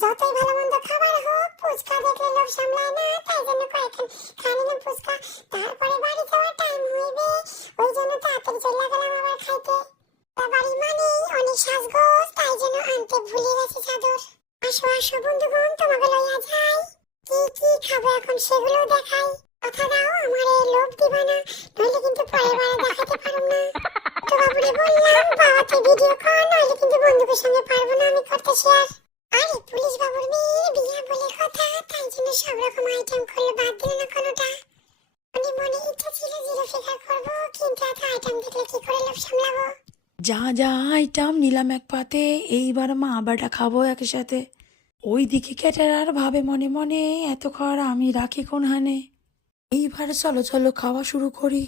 যতই ভালো মন্দ খাবার হোক, ফুচকা দেখলে লোভ সামলায় না, তাই জন্য কয়েকখান খাই নিলাম ফুচকা। তারপরে বাড়ি যাওয়ার টাইম হইবে, ওই জন্য তাড়াতাড়ি চলে গেলাম আবার খাইতে। বাড়ি মানে অনেক সাজগোজ, তাই জন্য আনতে ভুলে গেছি চাদর। আসো আসো বন্ধুগণ, তোমাকে লইয়া যাই। কি কি খাবো এখন সেগুলো দেখাই। কথা দাও আমার এই লোভ দিবা না, নইলে কিন্তু পরের বারে দেখাতে পারব না। তো বাবুরে বললাম বাবাকে ভিডিও কর, নইলে কিন্তু বন্ধুদের সঙ্গে পারবো না আমি করতে শেয়ার। আরে পুলিশ বাবুর মেয়ে বিয়া বলে কথা, তাই জন্য সব রকম আইটেম করলে বাদ দিল না কোনোটা। মনে মনে ইচ্ছা ছিল জিরো ফিগার করবো, কিন্তু এত আইটেম দেখলে কি করে লোভ সামলাবো। যা যা আইটাম নিলাম এক পাতে, এইবার মা আবারটা খাবো একসাথে। ওইদিকে ক্যাটারার ভাবে মনে মনে, এত খাওয়ার আমি রাখি কোন হানে। এইবার চলো চলো খাওয়া শুরু করি।